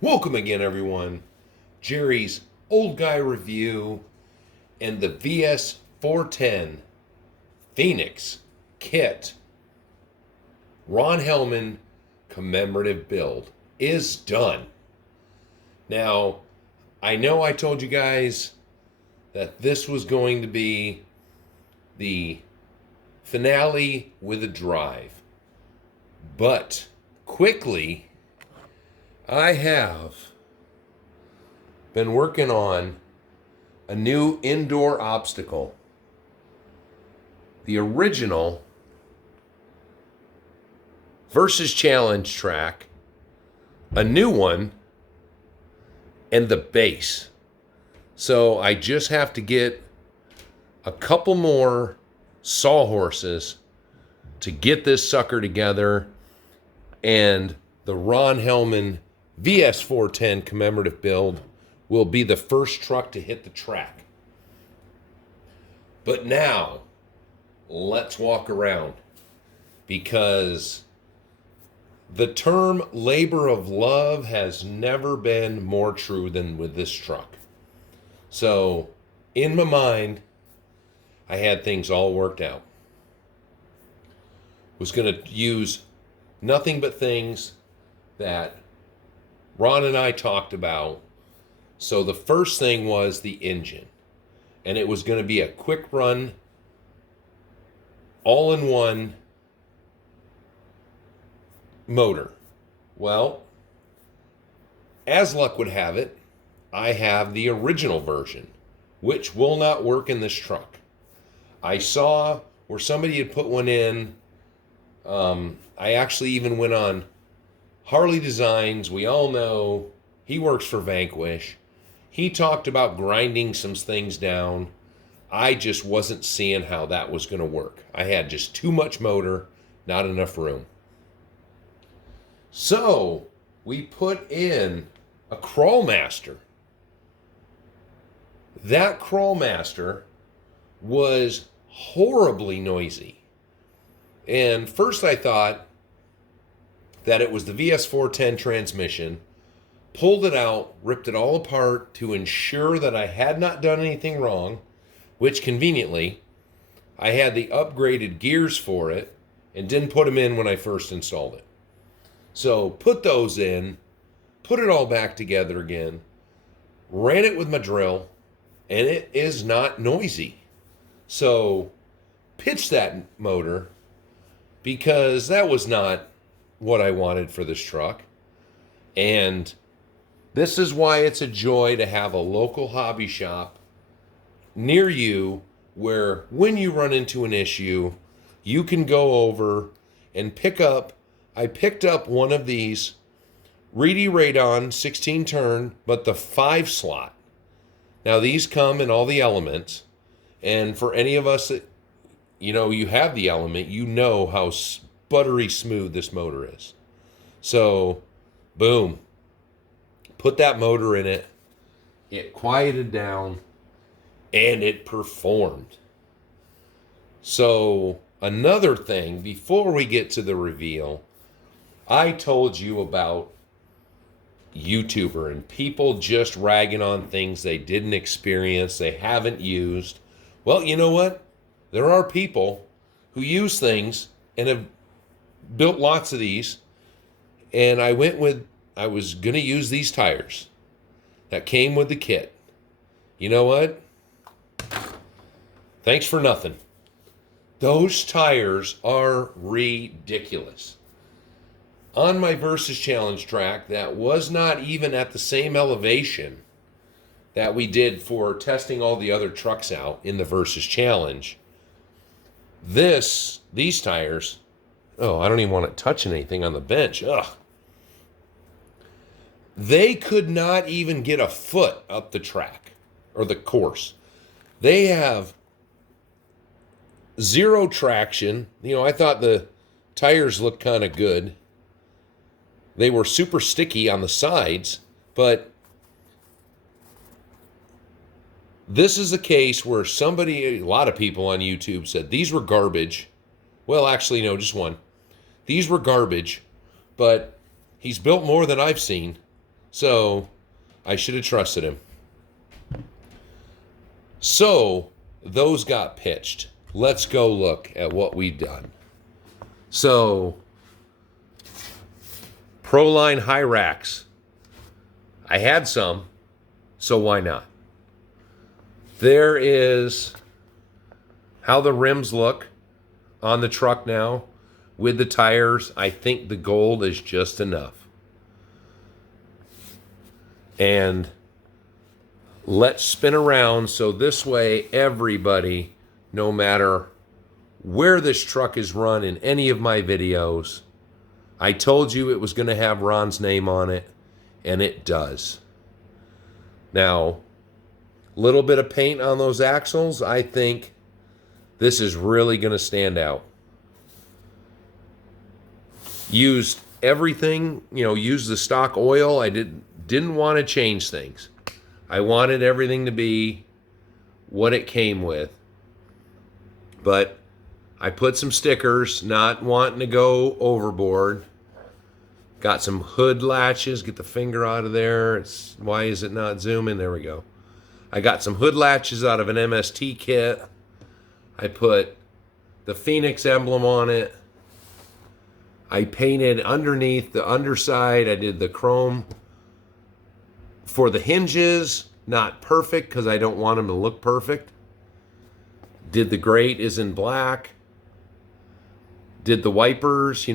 Welcome again, everyone. Jerry's Old Guy Review and the VS4-10 Phoenix Kit Ron Hellman commemorative build is done. Now, I know I told you guys that this was going to be the finale with a drive, but quickly I have been working on a new indoor obstacle. The original versus challenge track, a new one, and the base. So I just have to get a couple more sawhorses to get this sucker together, and the Ron Hellman VS4-10 commemorative build will be the first truck to hit the track. But now, let's walk around, because the term labor of love has never been more true than with this truck. So, in my mind, I had things all worked out. Was going to use nothing but things that Ron and I talked about. So the first thing was the engine. And it was going to be a quick run, all-in-one motor. Well, as luck would have it, I have the original version, which will not work in this truck. I saw where somebody had put one in. I actually even went on Harley Designs. We all know he works for Vanquish. He talked about grinding some things down. I just wasn't seeing how that was going to work. I had just too much motor, not enough room. So we put in a Crawlmaster. That Crawlmaster was horribly noisy. And first I thought that it was the VS4-10 transmission, pulled it out, ripped it all apart to ensure that I had not done anything wrong, which conveniently, I had the upgraded gears for it and didn't put them in when I first installed it. So put those in, put it all back together again, ran it with my drill, and it is not noisy. So pitched that motor, because that was not what I wanted for this truck. And this is why it's a joy to have a local hobby shop near you, where when you run into an issue, you can go over and pick up. I picked up one of these Reedy Radon 16 turn, but the 5 slot. Now these come in all the elements, and for any of us that, you have the element, you know how buttery smooth this motor is. So, boom. Put that motor in it. It quieted down, and it performed. So, another thing, before we get to the reveal, I told you about YouTuber and people just ragging on things they didn't experience, they haven't used. Well, you know what? There are people who use things and have built lots of these, and I was going to use these tires that came with the kit. You know what? Thanks for nothing. Those tires are ridiculous. On my Versus Challenge track, that was not even at the same elevation that we did for testing all the other trucks out in the Versus Challenge. These tires, I don't even want to touch anything on the bench. Ugh. They could not even get a foot up the track or the course. They have zero traction. I thought the tires looked kind of good. They were super sticky on the sides, but this is a case where a lot of people on YouTube said these were garbage. Well, actually, no, just one. These were garbage, but he's built more than I've seen. So I should have trusted him. So those got pitched. Let's go look at what we've done. So Proline high racks. I had some, so why not? There is how the rims look on the truck now with the tires. I think the gold is just enough. And let's spin around so this way everybody, no matter where this truck is run in any of my videos, I told you it was going to have Ron's name on it, and it does. Now, little bit of paint on those axles, I think this is really going to stand out. Used everything, used the stock oil. I didn't want to change things. I wanted everything to be what it came with. But I put some stickers, not wanting to go overboard. Got some hood latches. Get the finger out of there. Why is it not zooming? There we go. I got some hood latches out of an MST kit. I put the Phoenix emblem on it. I painted underneath the underside. I did the chrome for the hinges. Not perfect because I don't want them to look perfect. Did the grate is in black. Did the wipers.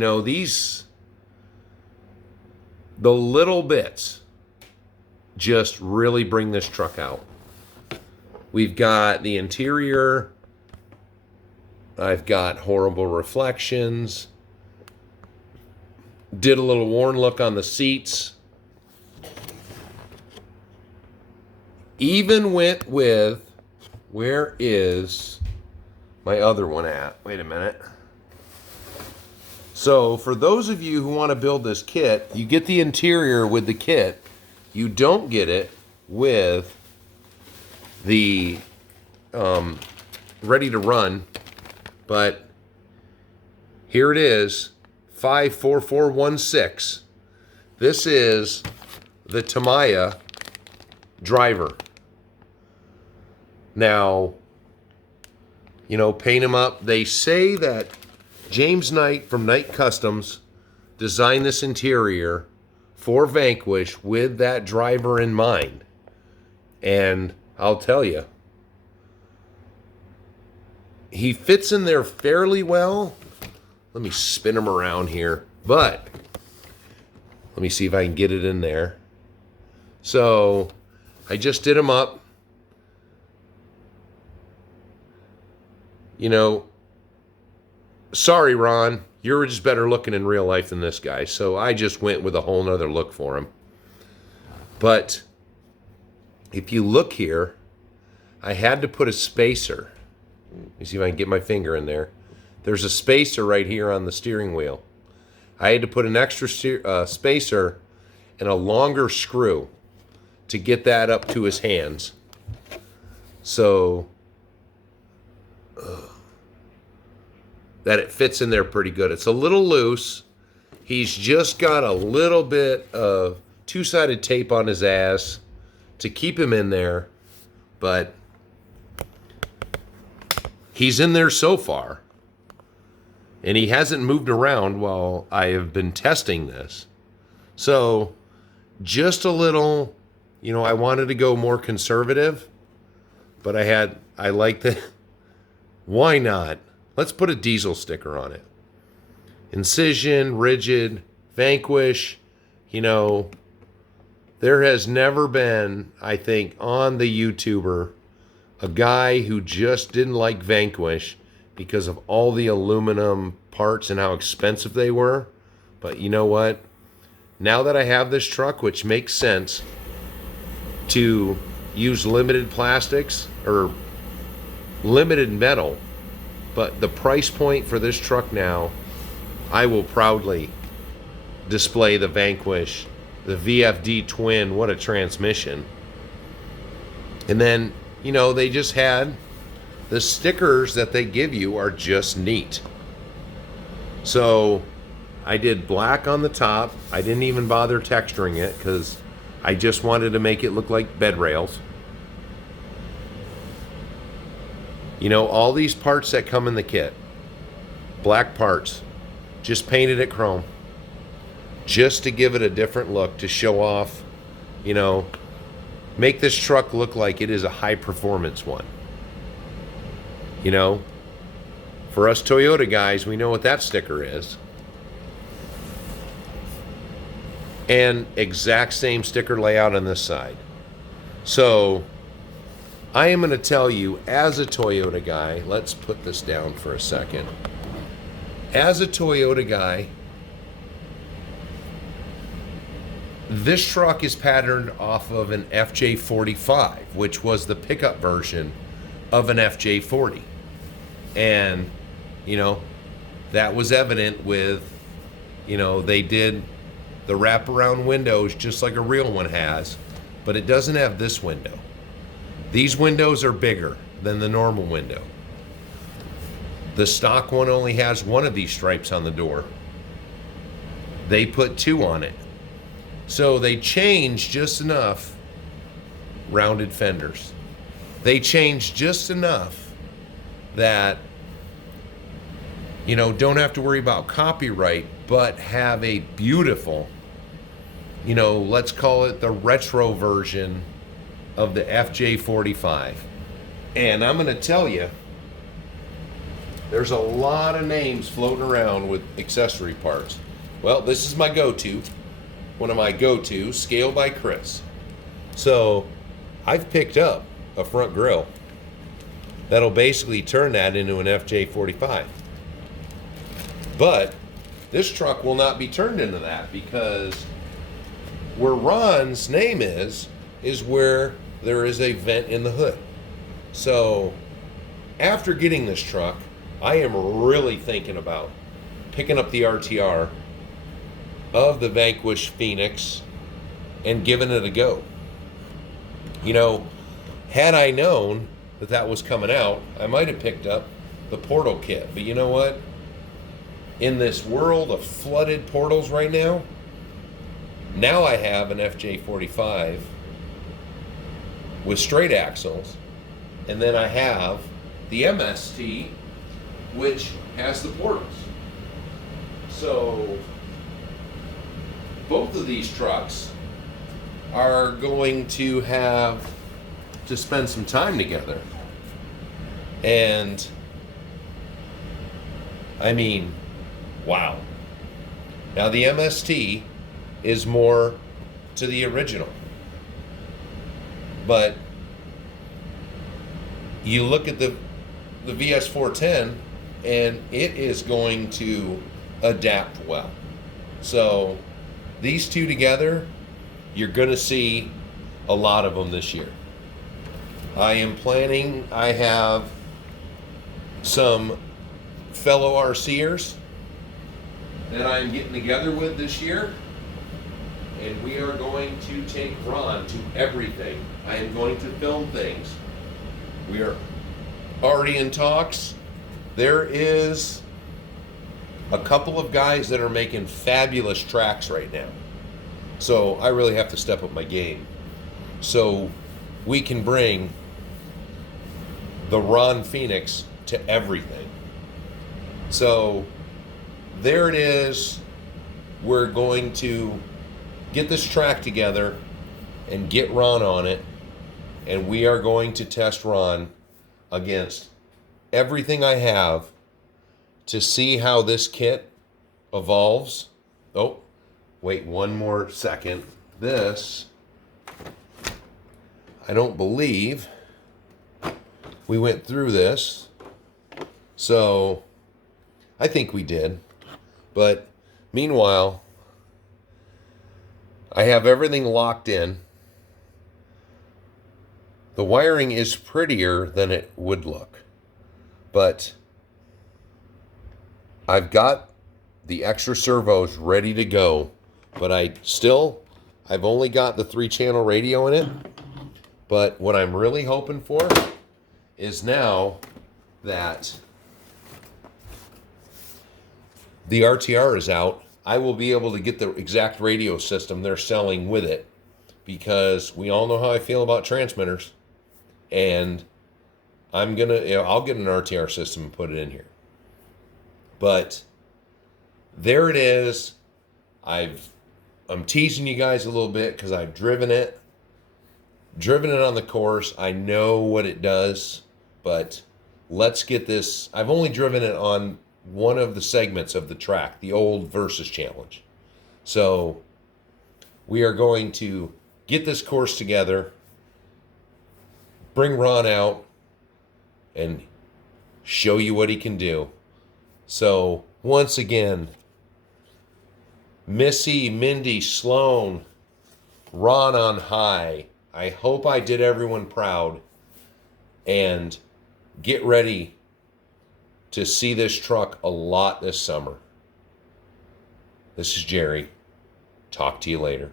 The little bits just really bring this truck out. We've got the interior. I've got horrible reflections. Did a little worn look on the seats. Even went with, where is my other one at? Wait a minute. So for those of you who want to build this kit, you get the interior with the kit. You don't get it with the ready to run. But here it is, 54416. This is the Tamiya driver. Now, paint them up. They say that James Knight from Knight Customs designed this interior for Vanquish with that driver in mind. And I'll tell you, he fits in there fairly well. Let me spin him around here. But let me see if I can get it in there. So I just did him up. Sorry, Ron, you're just better looking in real life than this guy. So I just went with a whole nother look for him. But if you look here, I had to put a spacer. Let me see if I can get my finger in there. There's a spacer right here on the steering wheel. I had to put an extra spacer and a longer screw to get that up to his hands. So that it fits in there pretty good. It's a little loose. He's just got a little bit of two-sided tape on his ass to keep him in there, but he's in there so far. And he hasn't moved around while I have been testing this. So just a little, I wanted to go more conservative, but I like the, why not? Let's put a diesel sticker on it. Incision, rigid, Vanquish. There has never been, I think, on the YouTuber, a guy who just didn't like Vanquish because of all the aluminum parts and how expensive they were. But you know what? Now that I have this truck, which makes sense to use limited plastics or limited metal, but the price point for this truck now, I will proudly display the Vanquish, the VFD twin. What a transmission. And then, they just had the stickers that they give you are just neat. So I did black on the top. I didn't even bother texturing it because I just wanted to make it look like bed rails. You know, all these parts that come in the kit, black parts, just painted it chrome, just to give it a different look, to show off, you know, make this truck look like it is a high performance one. You know, for us Toyota guys, we know what that sticker is. And exact same sticker layout on this side. So I am going to tell you, as a Toyota guy, let's put this down for a second. As a Toyota guy, this truck is patterned off of an FJ45, which was the pickup version of an FJ40. And, you know, that was evident with, you know, they did the wraparound windows just like a real one has, but it doesn't have this window. These windows are bigger than the normal window. The stock one only has one of these stripes on the door. They put two on it. So they changed just enough rounded fenders. They changed just enough that, you know, don't have to worry about copyright, but have a beautiful, you know, let's call it the retro version of the FJ45. And I'm going to tell you, there's a lot of names floating around with accessory parts. Well, this is my go-to. One of my go-to, Scale by Chris. So I've picked up a front grille that'll basically turn that into an FJ45. But this truck will not be turned into that, because where Ron's name is where there is a vent in the hood. So after getting this truck, I am really thinking about picking up the RTR of the Vanquish Phoenix and giving it a go. You know, had I known that that was coming out, I might have picked up the portal kit. But you know what? In this world of flooded portals right now I have an FJ45 with straight axles, and then I have the MST, which has the portals. So both of these trucks are going to have to spend some time together. And I mean, wow. Now the MST is more to the original. But you look at the VS4-10 and it is going to adapt well. So these two together, you're going to see a lot of them this year. I have some fellow RCers that I'm getting together with this year, and we are going to take Ron to everything. I am going to film things. We are already in talks. There is a couple of guys that are making fabulous tracks right now. So I really have to step up my game, so we can bring the Ron Phoenix to everything. So there it is. We're going to get this track together and get Ron on it, and we are going to test Ron against everything I have to see how this kit evolves. Oh, wait one more second. This, I don't believe we went through this. So I think we did. But meanwhile, I have everything locked in. The wiring is prettier than it would look, but I've got the extra servos ready to go, but I've only got the 3-channel radio in it. But what I'm really hoping for is, now that the RTR is out, I will be able to get the exact radio system they're selling with it because we all know how I feel about transmitters, and I'm gonna, I'll get an RTR system and put it in here. But there it is. I'm teasing you guys a little bit because I've driven it on the course. I know what it does, but let's get this. I've only driven it on one of the segments of the track, the old versus challenge. So we are going to get this course together, bring Ron out, and show you what he can do. So once again, Missy, Mindy, Sloan, Ron on high. I hope I did everyone proud. And get ready to see this truck a lot this summer. This is Jerry. Talk to you later.